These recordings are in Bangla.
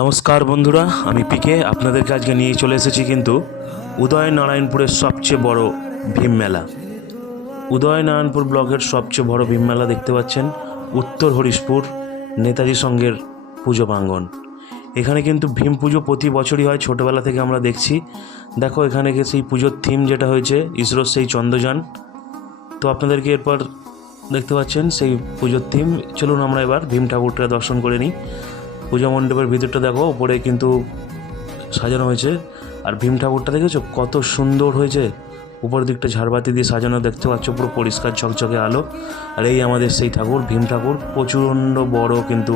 নমস্কার বন্ধুরা, আমি পিকে আপনাদেরকে আজকে নিয়ে চলে এসেছি কিন্তু উদয়নারায়ণপুরের সবচেয়ে বড় ভীম মেলা। উদয়নারায়ণপুর ব্লকের সবচেয়ে বড় ভীম মেলা দেখতে পাচ্ছেন উত্তর হরিশপুর নেতাজি সংঘের পুজো প্রাঙ্গণ। এখানে কিন্তু ভীম পুজো প্রতি বছরই হয়, ছোটোবেলা থেকে আমরা দেখছি। দেখো এখানে সেই পুজোর থিম যেটা হয়েছে ইসরোর সেই চন্দ্রযান। তো আপনাদেরকে এরপর দেখতে পাচ্ছেন সেই পুজোর থিম। চলুন আমরা এবার ভীম ঠাকুরটা দর্শন করে নিই। পূজা মণ্ডপের ভিতরটা দেখো, উপরে কিন্তু সাজানো হয়েছে। আর ভীম ঠাকুরটা দেখেছো কত সুন্দর হয়েছে, উপর দিকটা ঝাড়বাতি দিয়ে সাজানো দেখতে পাচ্ছ, পুরো পরিষ্কার ঝকঝকে আলো। আর এই আমাদের সেই ঠাকুর ভীম ঠাকুর, প্রচণ্ড বড় কিন্তু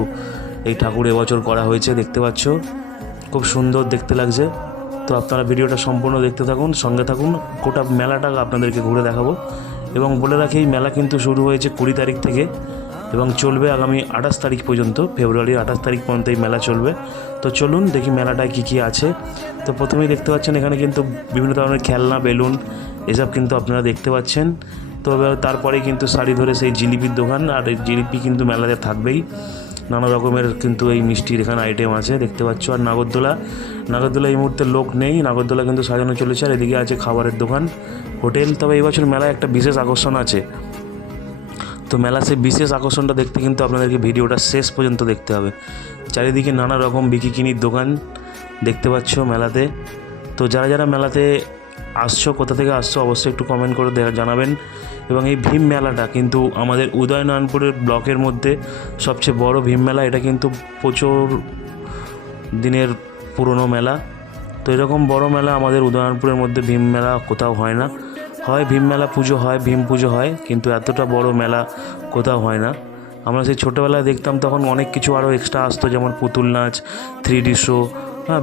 এই ঠাকুর এবছর করা হয়েছে, দেখতে পাচ্ছ খুব সুন্দর দেখতে লাগছে। তো আপনারা ভিডিওটা সম্পূর্ণ দেখতে থাকুন, সঙ্গে থাকুন, গোটা মেলাটা আপনাদেরকে ঘুরে দেখাবো। এবং বলে রাখি এই মেলা কিন্তু শুরু হয়েছে 20 তারিখ থেকে এবং চলবে আগামী 28 তারিখ পর্যন্ত, ফেব্রুয়ারির 28 তারিখ পর্যন্ত এই মেলা চলবে। তো চলুন দেখি মেলাটায় কী কী আছে। তো প্রথমেই দেখতে পাচ্ছেন এখানে কিন্তু বিভিন্ন ধরনের খেলনা, বেলুন এসব কিন্তু আপনারা দেখতে পাচ্ছেন। তো তারপরে কিন্তু সারি ধরে সেই জিলিপির দোকান, আর এই জিলিপি কিন্তু মেলাতে থাকবেই। নানা রকমের কিন্তু এই মিষ্টির এখানে আইটেম আছে দেখতে পাচ্ছ। আর নাগরদোলা এই মুহূর্তে লোক নেই, নাগরদোলা কিন্তু সাজানো চলেছে। আর এদিকে আছে খাবারের দোকান, হোটেল। তবে এই বছর মেলায় একটা বিশেষ আকর্ষণ আছে। তো মেলা সেই বিশেষ আকর্ষণটা দেখতে কিন্তু আপনাদেরকে ভিডিওটা শেষ পর্যন্ত দেখতে হবে। চারিদিকে নানা রকম বিকিনির দোকান দেখতে পাচ্ছ মেলাতে। তো যারা যারা মেলাতে আসছো, কোথা থেকে আসছো অবশ্যই একটু কমেন্ট করে জানাবেন। এবং এই ভীম মেলাটা কিন্তু আমাদের উদয়নারায়ণপুরের ব্লকের মধ্যে সবচেয়ে বড় ভীম মেলা। এটা কিন্তু প্রচুর দিনের পুরনো মেলা। তো এরকম বড় মেলা আমাদের উদয়নারায়ণপুরের মধ্যে ভীম মেলা কোথাও হয় না। হয় ভীম মেলা পুজো হয়, ভীম পুজো হয়, কিন্তু এতটা বড় মেলা কোথাও হয় না। আমরা সেই ছোটোবেলায় দেখতাম, তখন অনেক কিছু আরও এক্সট্রা আসতো, যেমন পুতুল নাচ, 3D শো,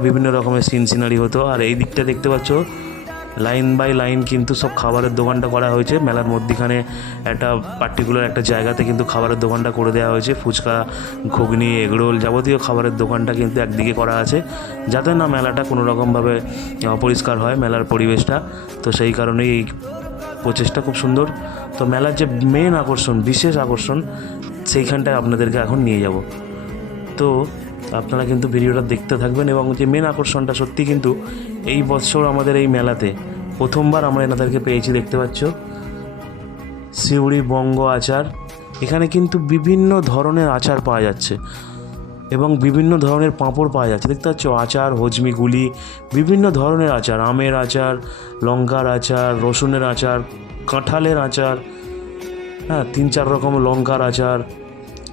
বিভিন্ন রকমের সিনারি হতো। আর এই দিকটা দেখতে পাচ্ছ লাইন বাই লাইন কিন্তু সব খাবারের দোকানটা করা হয়েছে। মেলার মধ্যিখানে একটা পার্টিকুলার একটা জায়গাতে কিন্তু খাবারের দোকানটা করে দেওয়া হয়েছে। ফুচকা, ঘুগনি, এগরোল যাবতীয় খাবারের দোকানটা কিন্তু একদিকে করা আছে, যাতে না মেলাটা কোনো রকমভাবে অপরিষ্কার হয় মেলার পরিবেশটা। তো সেই কারণেই এই প্রচেষ্টা খুব সুন্দর। তো মেলার যে মেন আকর্ষণ, বিশেষ আকর্ষণ, সেইখানটায় আপনাদেরকে এখন নিয়ে যাব। তো আপনারা কিন্তু ভিডিওটা দেখতে থাকবেন। এবং যে মেন আকর্ষণটা সত্যি কিন্তু এই বছর আমাদের এই মেলাতে প্রথমবার আমরা এনাদেরকে পেয়েছি, দেখতে পাচ্ছ সিউড়ি বঙ্গ আচার। এখানে কিন্তু বিভিন্ন ধরনের আচার পাওয়া যাচ্ছে এবং বিভিন্ন ধরনের পাঁপড় পাওয়া যাচ্ছে, দেখতে পাচ্ছ আচার, হজমি, গুলি, বিভিন্ন ধরনের আচার, আমের আচার, লঙ্কার আচার, রসুনের আচার, কাঁঠালের আচার, 3-4 রকম লঙ্কার আচার,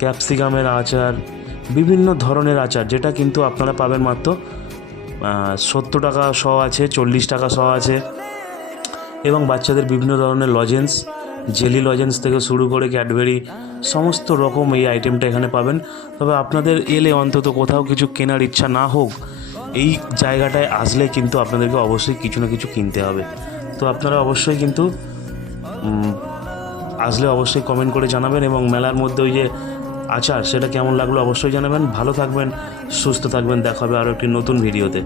ক্যাপসিকামের আচার, বিভিন্ন ধরনের আচার, যেটা কিন্তু আপনারা পাবেন মাত্র 70 টাকা শ আছে, 40 টাকা শ আছে। এবং বাচ্চাদের বিভিন্ন ধরনের লজেন্স, জেলি লজেন্স থেকে শুরু করে ক্যাডবেরি, সমস্ত রকম এই আইটেমটা এখানে পাবেন। তবে আপনাদের এলে অন্তত কোথাও কিছু কেনার ইচ্ছা না হোক, এই জায়গাটায় আসলে কিন্তু আপনাদেরকে অবশ্যই কিছু না কিছু কিনতে হবে। তো আপনারা অবশ্যই কিন্তু আসলে অবশ্যই কমেন্ট করে জানাবেন। এবং মেলার মধ্যে ওই যে আচার, সেটা কেমন লাগলো অবশ্যই জানাবেন। ভালো থাকবেন, সুস্থ থাকবেন, দেখা হবে আরও একটি নতুন ভিডিওতে।